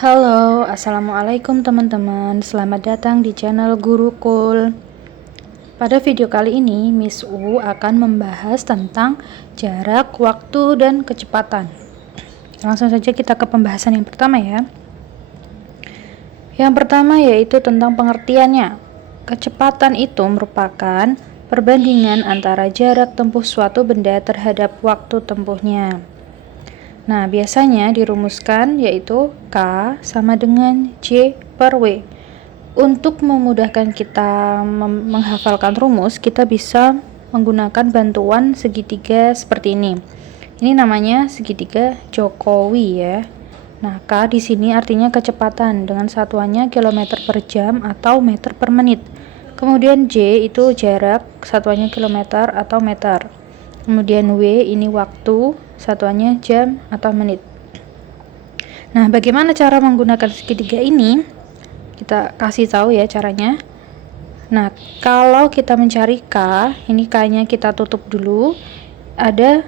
Halo, assalamualaikum teman-teman. Selamat datang di channel Gurukul. Pada video kali ini, Miss U akan membahas tentang jarak, waktu, dan kecepatan. Langsung saja kita ke pembahasan yang pertama ya. Yang pertama yaitu tentang pengertiannya. Kecepatan itu merupakan perbandingan antara jarak tempuh suatu benda terhadap waktu tempuhnya. Nah, biasanya dirumuskan yaitu K sama dengan J per W. Untuk memudahkan kita menghafalkan rumus, kita bisa menggunakan bantuan segitiga seperti ini. Ini namanya segitiga Jokowi ya. Nah, K di sini artinya kecepatan dengan satuannya kilometer per jam atau meter per menit. Kemudian J itu jarak, satuannya kilometer atau meter. Kemudian W ini waktu, satuannya jam atau menit. Nah, bagaimana cara menggunakan segitiga ini? Kita kasih tahu ya caranya. Nah, kalau kita mencari K, ini K-nya kita tutup dulu. Ada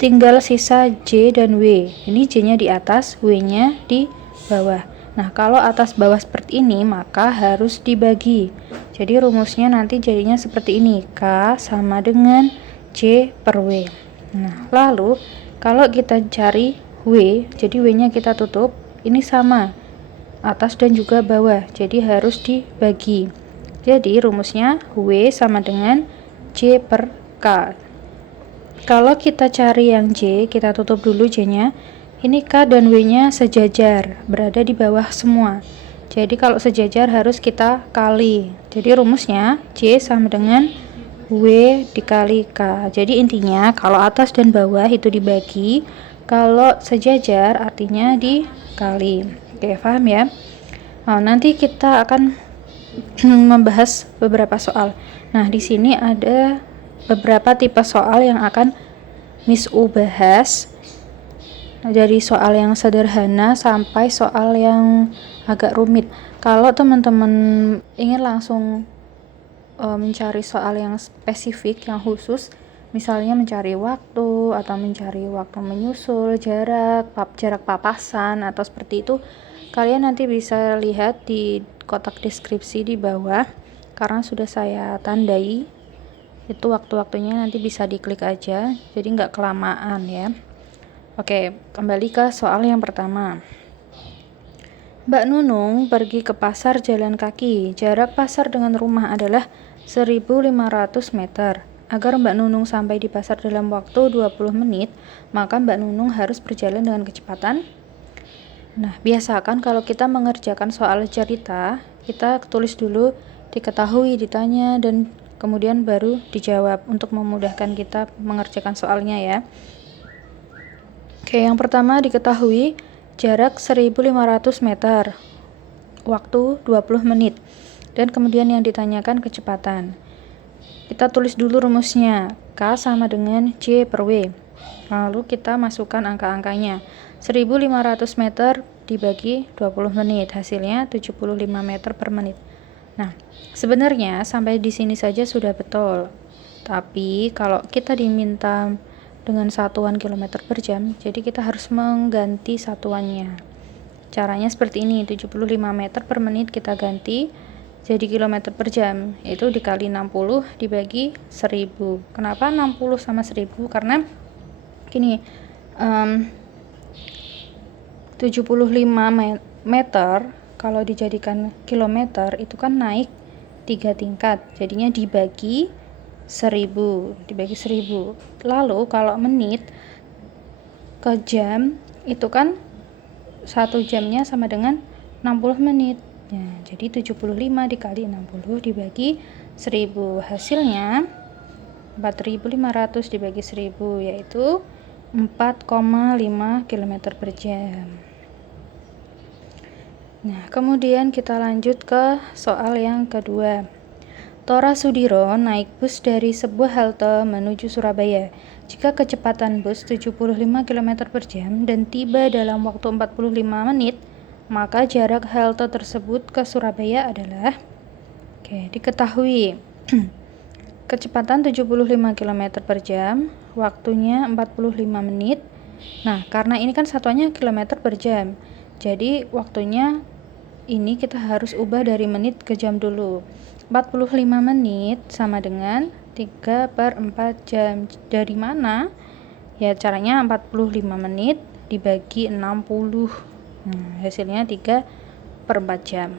tinggal sisa J dan W. Ini J-nya di atas, W-nya di bawah. Nah, kalau atas bawah seperti ini, maka harus dibagi. Jadi rumusnya nanti jadinya seperti ini. K sama dengan J per W. Nah, lalu kalau kita cari W, jadi W-nya kita tutup, ini sama atas dan juga bawah, jadi harus dibagi. Jadi rumusnya W sama dengan J per K. Kalau kita cari yang J, kita tutup dulu J-nya. Ini K dan W-nya sejajar, berada di bawah semua. Jadi kalau sejajar harus kita kali. Jadi rumusnya J sama dengan W dikali K. Jadi intinya kalau atas dan bawah itu dibagi, kalau sejajar artinya dikali. Oke, paham ya? Nah, nanti kita akan membahas beberapa soal. Nah, di sini ada beberapa tipe soal yang akan Miss U bahas. Dari soal yang sederhana sampai soal yang agak rumit. Kalau teman-teman ingin langsung mencari soal yang spesifik, yang khusus, misalnya mencari waktu atau mencari waktu menyusul, jarak papasan atau seperti itu, kalian nanti bisa lihat di kotak deskripsi di bawah karena sudah saya tandai. Itu waktu-waktunya nanti bisa diklik aja, jadi nggak kelamaan ya. Oke, kembali ke soal yang pertama. Mbak Nunung pergi ke pasar jalan kaki. Jarak pasar dengan rumah adalah 1.500 meter. Agar Mbak Nunung sampai di pasar dalam waktu 20 menit, maka Mbak Nunung harus berjalan dengan kecepatan. Nah, biasakan kalau kita mengerjakan soal cerita, kita tulis dulu diketahui, ditanya, dan kemudian baru dijawab untuk memudahkan kita mengerjakan soalnya ya. Oke, yang pertama diketahui jarak 1.500 meter, waktu 20 menit, dan kemudian yang ditanyakan kecepatan. Kita tulis dulu rumusnya, K sama dengan J per W. Lalu kita masukkan angka-angkanya. 1.500 meter dibagi 20 menit, hasilnya 75 meter per menit. Nah, sebenarnya sampai di sini saja sudah betul. Tapi kalau kita diminta dengan satuan kilometer per jam, jadi kita harus mengganti satuannya. Caranya seperti ini, 75 meter per menit kita ganti jadi kilometer per jam, itu dikali 60 dibagi 1000. Kenapa 60 sama 1000? Karena gini, 75 meter kalau dijadikan kilometer itu kan naik 3 tingkat, jadinya dibagi 1000. Lalu kalau menit ke jam itu kan 1 jamnya sama dengan 60 menit. Nah, jadi 75 dikali 60 dibagi 1000, hasilnya 4.500 dibagi 1000, yaitu 4,5 km per jam. Nah, kemudian kita lanjut ke soal yang kedua. Tora Sudiro naik bus dari sebuah halte menuju Surabaya. Jika kecepatan bus 75 km per jam dan tiba dalam waktu 45 menit, maka jarak halte tersebut ke Surabaya adalah, diketahui kecepatan 75 km per jam, waktunya 45 menit. Nah, karena ini kan satuannya kilometer per jam, Jadi waktunya ini kita harus ubah dari menit ke jam dulu. 45 menit sama dengan 3/4 jam. Dari mana? Ya caranya 45 menit dibagi 60. Hasilnya 3/4 jam.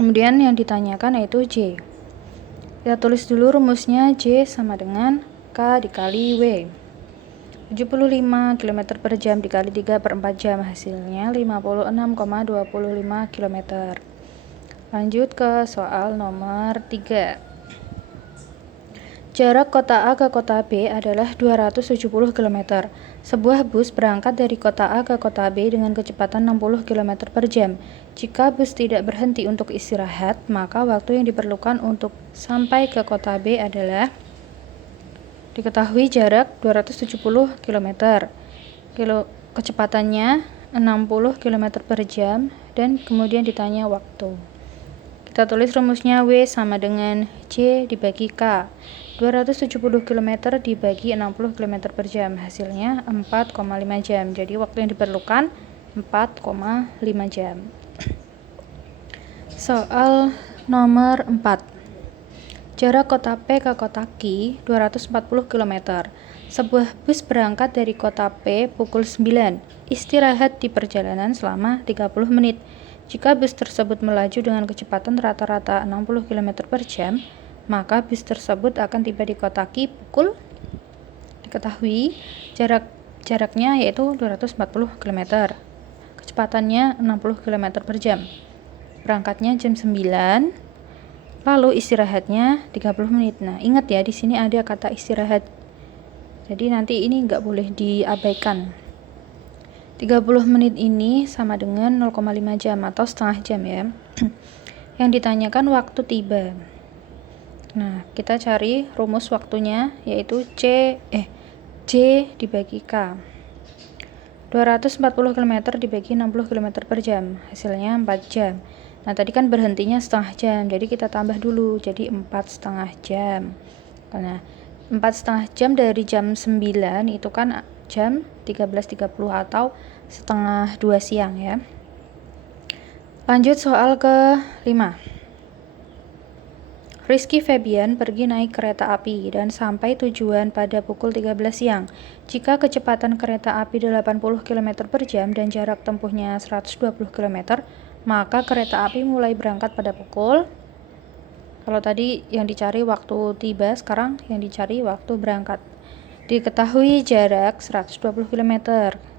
Kemudian yang ditanyakan yaitu J. Kita tulis dulu rumusnya. J sama dengan K dikali W. 75 km per jam dikali 3/4 jam, hasilnya 56,25 km. Lanjut ke soal nomor 3. Jarak kota A ke kota B adalah 270 km. Sebuah bus berangkat dari kota A ke kota B dengan kecepatan 60 km per jam. Jika bus tidak berhenti untuk istirahat, maka waktu yang diperlukan untuk sampai ke kota B adalah diketahui jarak 270 km. Kecepatannya 60 km per jam dan kemudian ditanya waktu. Kita tulis rumusnya. W sama dengan J dibagi K. 270 km dibagi 60 km per jam, hasilnya 4,5 jam. Jadi waktu yang diperlukan 4,5 jam. Soal nomor 4. Jarak kota P ke kota Q 240 km. Sebuah bus berangkat dari kota P pukul 9. Istirahat di perjalanan selama 30 menit. Jika bus tersebut melaju dengan kecepatan rata-rata 60 km per jam, maka bus tersebut akan tiba di kota Q pukul, diketahui jaraknya yaitu 240 km. Kecepatannya 60 km per jam. Berangkatnya jam 9. Lalu istirahatnya 30 menit. Nah, ingat ya, di sini ada kata istirahat. Jadi nanti ini nggak boleh diabaikan. 30 menit ini sama dengan 0,5 jam atau setengah jam ya. Yang ditanyakan waktu tiba. Nah, kita cari rumus waktunya yaitu J dibagi K. 240 km dibagi 60 km per jam, hasilnya 4 jam. Nah, tadi kan berhentinya setengah jam, jadi kita tambah dulu, jadi 4,5 jam. Nah, 4,5 jam dari jam 9 itu kan jam 13.30 atau setengah 2 siang ya. Lanjut soal ke-5. Rizky Febian pergi naik kereta api dan sampai tujuan pada pukul 13 siang. Jika kecepatan kereta api 80 km per jam dan jarak tempuhnya 120 km, maka kereta api mulai berangkat pada pukul, kalau tadi yang dicari waktu tiba, sekarang yang dicari waktu berangkat. Diketahui jarak 120 km,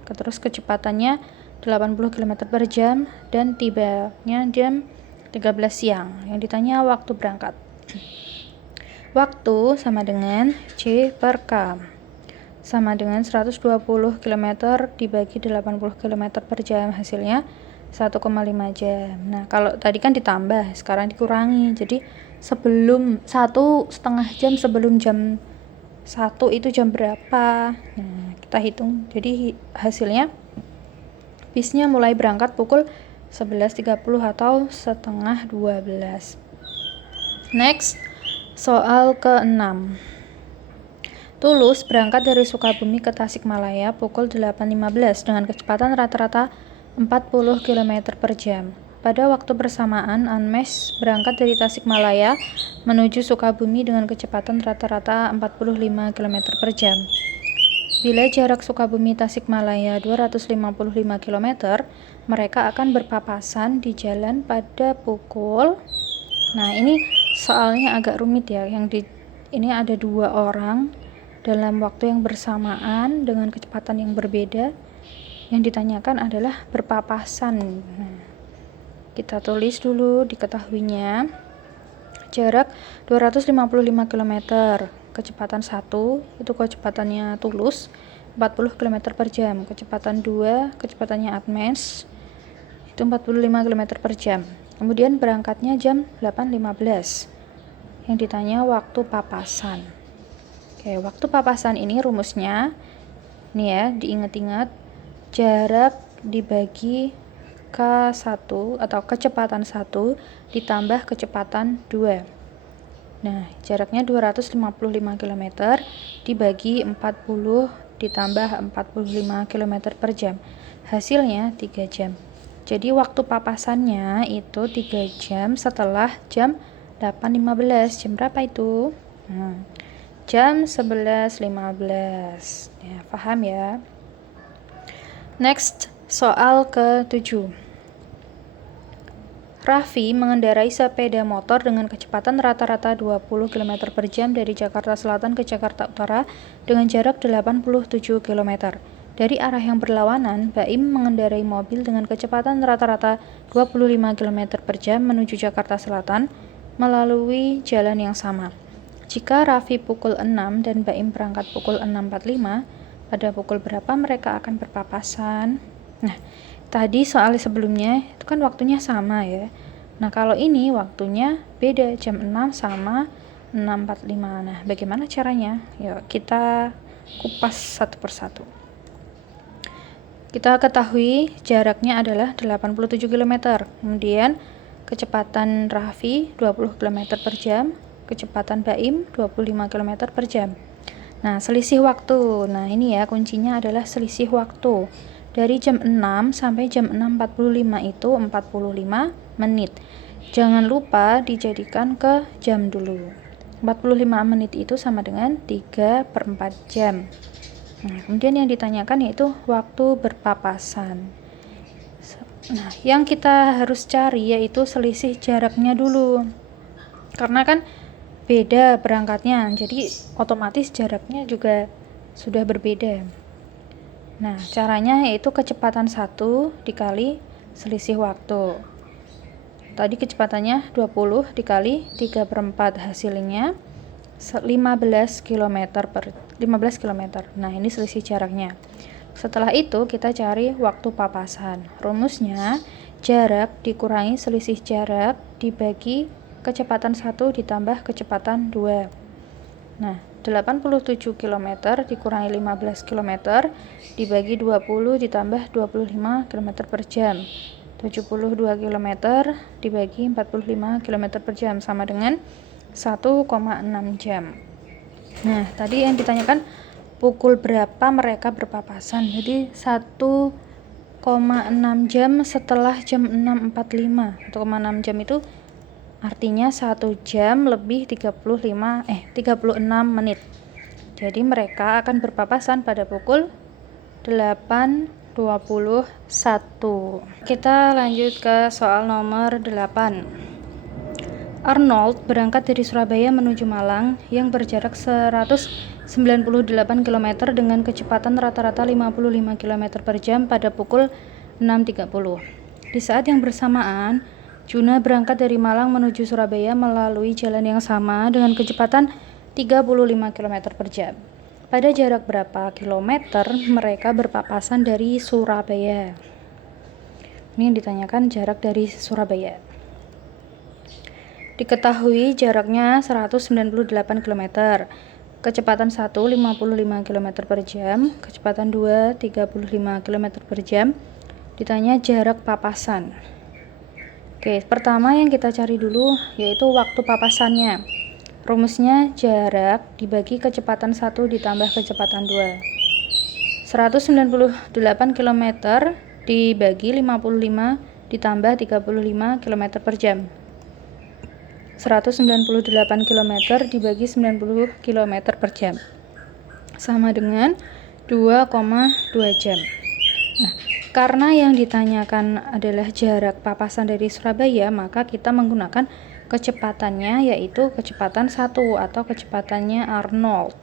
terus kecepatannya 80 km per jam dan tibanya jam 13 siang. Yang ditanya waktu berangkat. Waktu sama dengan J per K sama dengan 120 km dibagi 80 km per jam, hasilnya 1,5 jam. Nah, kalau tadi kan ditambah, sekarang dikurangi. Jadi sebelum 1,5 jam sebelum jam 1 itu jam berapa? Nah, kita hitung. Jadi hasilnya bisnya mulai berangkat pukul 11.30 atau setengah 12. Next, soal ke-6. Tulus berangkat dari Sukabumi ke Tasikmalaya pukul 8.15 dengan kecepatan rata-rata 40 km per jam. Pada waktu bersamaan, Anmes berangkat dari Tasikmalaya menuju Sukabumi dengan kecepatan rata-rata 45 km per jam. Bila jarak Sukabumi Tasikmalaya 255 km, mereka akan berpapasan di jalan pada pukul. Nah, ini soalnya agak rumit ya. Ini ada 2 orang dalam waktu yang bersamaan dengan kecepatan yang berbeda. Yang ditanyakan adalah berpapasan. Nah, kita tulis dulu diketahuinya. Jarak 255 km, kecepatan 1 itu kecepatannya Tulus 40 km per jam, kecepatan 2 kecepatannya Atmes itu 45 km per jam. Kemudian berangkatnya jam 8.15. Yang ditanya waktu papasan. Oke, waktu papasan ini rumusnya nih ya, diingat-ingat, jarak dibagi K1 atau kecepatan 1 ditambah kecepatan 2. Nah, jaraknya 255 km dibagi 40 ditambah 45 km per jam. Hasilnya 3 jam. Jadi waktu papasannya itu 3 jam setelah jam 8.15. Jam berapa itu? Jam 11.15. Ya, paham ya? Next, soal ke-7. Raffi mengendarai sepeda motor dengan kecepatan rata-rata 20 km per jam dari Jakarta Selatan ke Jakarta Utara dengan jarak 87 km. Dari arah yang berlawanan, Baim mengendarai mobil dengan kecepatan rata-rata 25 km per jam menuju Jakarta Selatan melalui jalan yang sama. Jika Raffi pukul 6 dan Baim berangkat pukul 6.45, pada pukul berapa mereka akan berpapasan? Nah, tadi soal sebelumnya itu kan waktunya sama ya. Nah, kalau ini waktunya beda, jam 6 sama 6.45. Nah, bagaimana caranya? Yuk kita kupas satu persatu. Kita ketahui jaraknya adalah 87 km. Kemudian kecepatan Raffi 20 km per jam, kecepatan Baim 25 km per jam. Nah, selisih waktu. Nah, ini ya kuncinya adalah selisih waktu. Dari jam 6 sampai jam 6.45 itu 45 menit. Jangan lupa dijadikan ke jam dulu. 45 menit itu sama dengan 3/4 jam. Nah, kemudian yang ditanyakan yaitu waktu berpapasan. Nah, yang kita harus cari yaitu selisih jaraknya dulu. Karena kan beda berangkatnya, jadi otomatis jaraknya juga sudah berbeda. Nah, caranya yaitu kecepatan 1 dikali selisih waktu. Tadi kecepatannya 20 dikali 3/4, hasilnya 15 km. Nah, ini selisih jaraknya. Setelah itu kita cari waktu papasan. Rumusnya jarak dikurangi selisih jarak dibagi kecepatan 1 ditambah kecepatan 2. Nah, 87 km dikurangi 15 km dibagi 20 ditambah 25 km per jam. 72 km dibagi 45 km per jam sama dengan 1,6 jam. Nah, tadi yang ditanyakan pukul berapa mereka berpapasan. Jadi 1,6 jam setelah jam 6.45. 1,6 jam itu artinya 1 jam lebih 36 menit. Jadi mereka akan berpapasan pada pukul 8.21. Kita lanjut ke soal nomor 8. Arnold berangkat dari Surabaya menuju Malang yang berjarak 198 km dengan kecepatan rata-rata 55 km per jam pada pukul 6.30. Di saat yang bersamaan, Juna berangkat dari Malang menuju Surabaya melalui jalan yang sama dengan kecepatan 35 km per jam. Pada jarak berapa kilometer mereka berpapasan dari Surabaya? Ini yang ditanyakan jarak dari Surabaya. Diketahui jaraknya 198 km. Kecepatan 1 55 km per jam, kecepatan 2 35 km per jam. Ditanya jarak papasan. Oke, pertama yang kita cari dulu yaitu waktu papasannya. Rumusnya jarak dibagi kecepatan 1 ditambah kecepatan 2. 198 km dibagi 55 ditambah 35 km per jam. 198 km dibagi 90 km per jam. Sama dengan 2,2 jam. Nah, karena yang ditanyakan adalah jarak papasan dari Surabaya, maka kita menggunakan kecepatannya yaitu kecepatan 1 atau kecepatannya Arnold.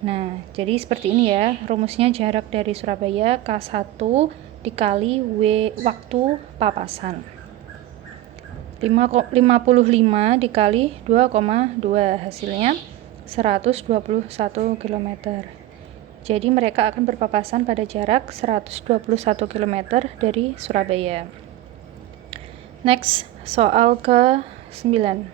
Nah, jadi seperti ini ya, rumusnya jarak dari Surabaya K1 dikali W waktu papasan. 55 dikali 2,2 hasilnya 121 km. Jadi mereka akan berpapasan pada jarak 121 km dari Surabaya. Next, soal ke-9.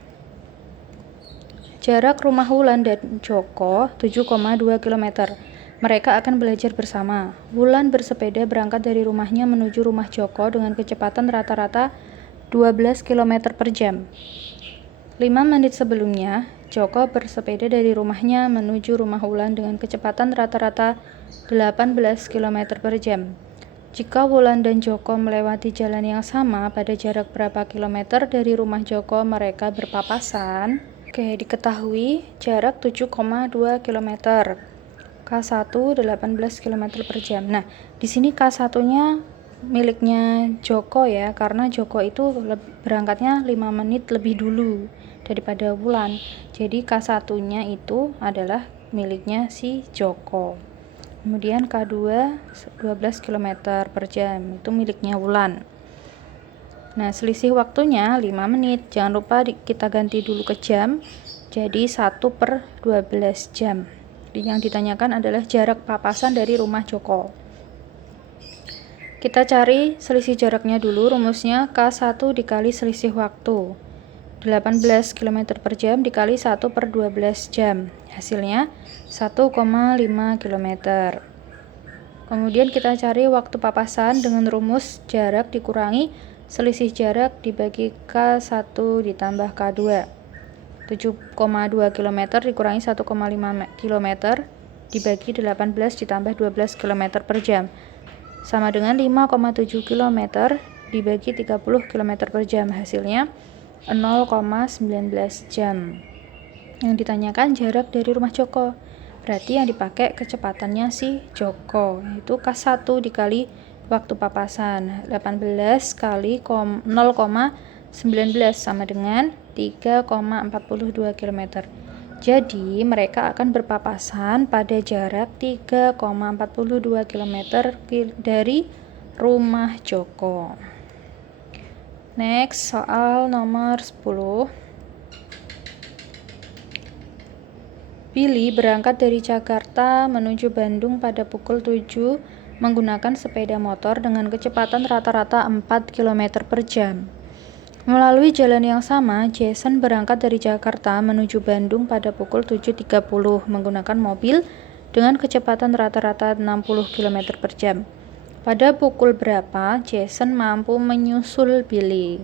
Jarak rumah Wulan dan Joko 7,2 km. Mereka akan belajar bersama. Wulan bersepeda berangkat dari rumahnya menuju rumah Joko dengan kecepatan rata-rata 12 km per jam. 5 menit sebelumnya, Joko bersepeda dari rumahnya menuju rumah Wulan dengan kecepatan rata-rata 18 km per jam. Jika Wulan dan Joko melewati jalan yang sama pada jarak berapa kilometer dari rumah Joko mereka berpapasan? Oke, diketahui jarak 7,2 km. K1 18 km per jam. Nah, di sini K1-nya miliknya Joko ya, karena Joko itu berangkatnya 5 menit lebih dulu daripada Wulan. Jadi K1-nya itu adalah miliknya si Joko. Kemudian K2 12 km per jam, itu miliknya Wulan. Nah, selisih waktunya 5 menit. Jangan lupa kita ganti dulu ke jam, jadi 1/12 jam. Yang ditanyakan adalah jarak papasan dari rumah Joko. Kita cari selisih jaraknya dulu. Rumusnya K1 dikali selisih waktu 18 km per jam dikali 1/12 jam. Hasilnya 1,5 km. Kemudian kita cari waktu papasan dengan rumus jarak dikurangi selisih jarak dibagi K1 ditambah K2. 7,2 km dikurangi 1,5 km dibagi 18 ditambah 12 km per jam. Sama dengan 5,7 km dibagi 30 km per jam. Hasilnya 0,19 jam. Yang ditanyakan jarak dari rumah Joko. Berarti yang dipakai kecepatannya si Joko, yaitu K1 dikali waktu papasan. 18 kali 0,19 sama dengan 3,42 km. Jadi mereka akan berpapasan pada jarak 3,42 km dari rumah Joko. Next, soal nomor 10. Billy berangkat dari Jakarta menuju Bandung pada pukul 7 menggunakan sepeda motor dengan kecepatan rata-rata 4 km per jam. Melalui jalan yang sama, Jason berangkat dari Jakarta menuju Bandung pada pukul 7.30 menggunakan mobil dengan kecepatan rata-rata 60 km per jam. Pada pukul berapa Jason mampu menyusul Billy?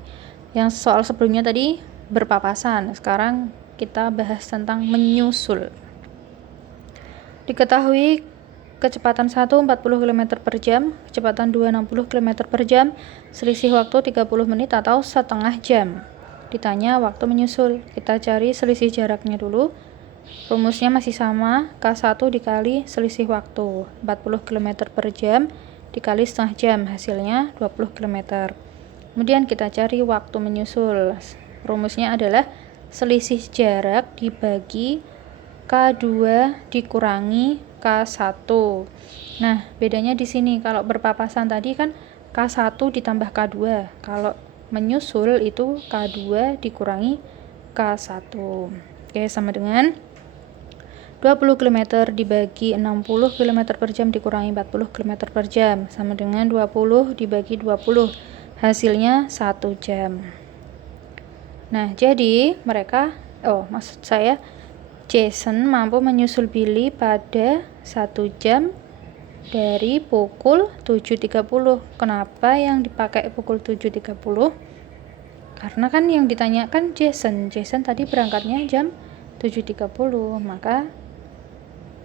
Yang soal sebelumnya tadi berpapasan, sekarang kita bahas tentang menyusul. Diketahui kecepatan 1 40 km per jam, kecepatan 2 60 km per jam, selisih waktu 30 menit atau setengah jam. Ditanya waktu menyusul, kita cari selisih jaraknya dulu. Rumusnya masih sama, K1 dikali selisih waktu 40 km per jam dikali setengah jam, hasilnya 20 km. Kemudian kita cari waktu menyusul. Rumusnya adalah selisih jarak dibagi K2 dikurangi K1. Nah, bedanya di sini. Kalau berpapasan tadi kan K1 ditambah K2. Kalau menyusul itu K2 dikurangi K1. Oke, sama dengan 20 km dibagi 60 km per jam dikurangi 40 km per jam. Sama dengan 20 dibagi 20. Hasilnya 1 jam. Nah, jadi mereka, maksud saya, Jason mampu menyusul Billy pada 1 jam dari pukul 7.30. Kenapa yang dipakai pukul 7.30? Karena kan yang ditanyakan Jason tadi berangkatnya jam 7.30, maka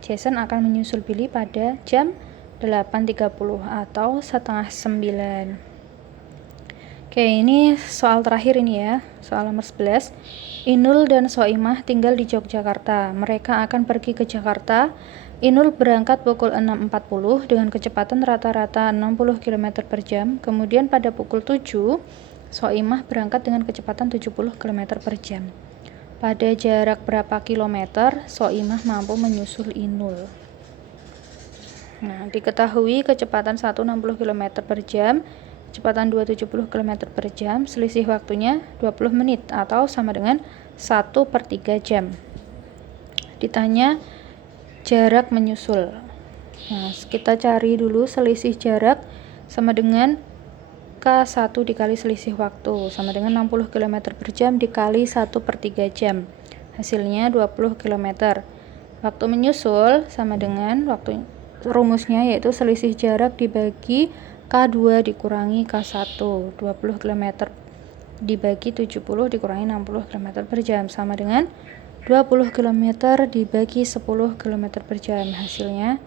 Jason akan menyusul Billy pada jam 8.30 atau setengah 9. Oke, ini soal terakhir ini ya, soal nomor 11. Inul dan Soimah tinggal di Yogyakarta. Mereka akan pergi ke Jakarta. Inul berangkat pukul 6.40 dengan kecepatan rata-rata 60 km per jam. Kemudian pada pukul 7, Soimah berangkat dengan kecepatan 70 km per jam. Pada jarak berapa kilometer Soimah mampu menyusul Inul? Nah, diketahui kecepatan 1 60 km per jam, kecepatan 2 70 km per jam, selisih waktunya 20 menit atau sama dengan 1/3 jam. Ditanya jarak menyusul. Nah, kita cari dulu selisih jarak sama dengan K1 dikali selisih waktu sama dengan 60 km per jam dikali 1/3 jam. Hasilnya 20 km. Waktu menyusul sama dengan rumusnya yaitu selisih jarak dibagi K2 dikurangi K1. 20 km dibagi 70 dikurangi 60 km per jam sama dengan 20 km dibagi 10 km per jam. Hasilnya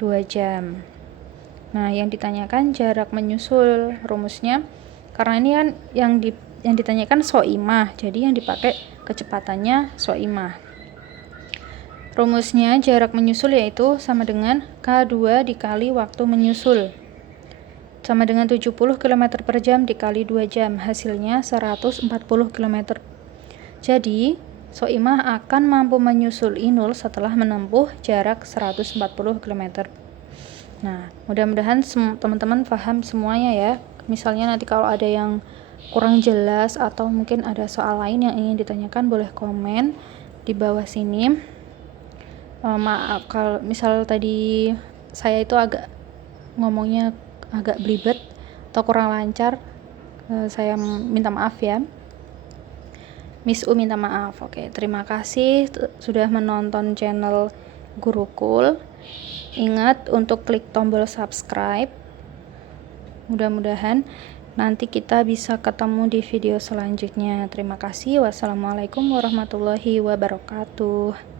2 jam. Nah, yang ditanyakan jarak menyusul rumusnya, karena ini kan yang ditanyakan soimah, jadi yang dipakai kecepatannya soimah. Rumusnya jarak menyusul yaitu sama dengan K2 dikali waktu menyusul, sama dengan 70 km per jam dikali 2 jam, hasilnya 140 km. Jadi, soimah akan mampu menyusul Inul setelah menempuh jarak 140 km. Nah, mudah-mudahan teman-teman paham semuanya ya. Misalnya nanti kalau ada yang kurang jelas atau mungkin ada soal lain yang ingin ditanyakan, boleh komen di bawah sini. Maaf kalau misal tadi saya itu ngomongnya agak belibet atau kurang lancar, saya minta maaf ya. Miss U minta maaf. Oke, terima kasih sudah menonton channel Gurukul. Ingat untuk klik tombol subscribe. Mudah-mudahan nanti kita bisa ketemu di video selanjutnya. Terima kasih. Wassalamualaikum warahmatullahi wabarakatuh.